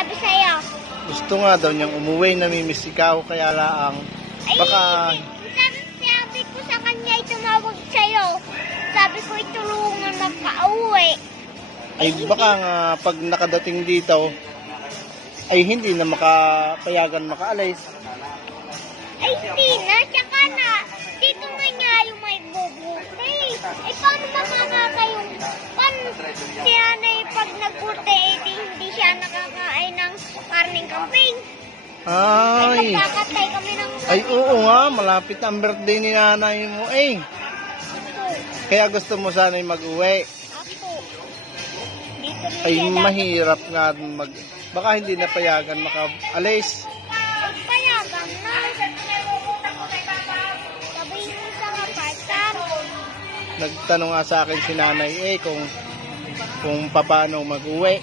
sabi sa'yo? Gusto nga daw niyang umuwi, namimiss ikaw, kaya laang baka... Sabi ko sa kanya, tumawag sa'yo. Sabi ko, itulungan magka-uwi. Ay baka nga pag nakadating dito, ay hindi na makapayagan makaalis. Ay, hindi na. Tsaka na, dito na nga yung may bubuti. Eh, paano makakaka yung... Paano siya na pag nagbuti, hindi siya nakakain ng karning kambing? Ay, Magkakatay kami ng... ay oo nga, malapit ang birthday ni nanay mo eh. Kaya gusto mo sana'y mag-uwi. Ako. Dito na Ay siya dapat mahirap nga baka hindi na payagan makaalis. payagan na. Sabi mo sa kapartan. Nagtanong nga sa akin si nanay eh kung paano mag-uwi.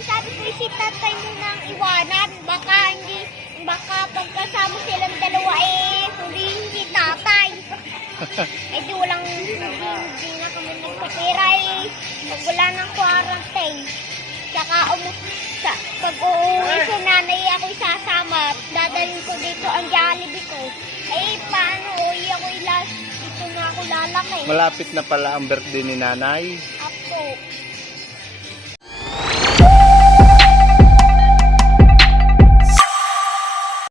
Sabi ko si tatay mo nang iwanan. Baka pagkasama silang dalawa hulihin si tatay. Di walang hindi na kami nagpapira pag wala ng quarantine. Tsaka pag uuwi si nanay ako isasama, dadalhin ko dito ang Jollibee ko. Paano uwi ako dito na ako lalaki. Malapit na pala ang birthday ni nanay. Apo.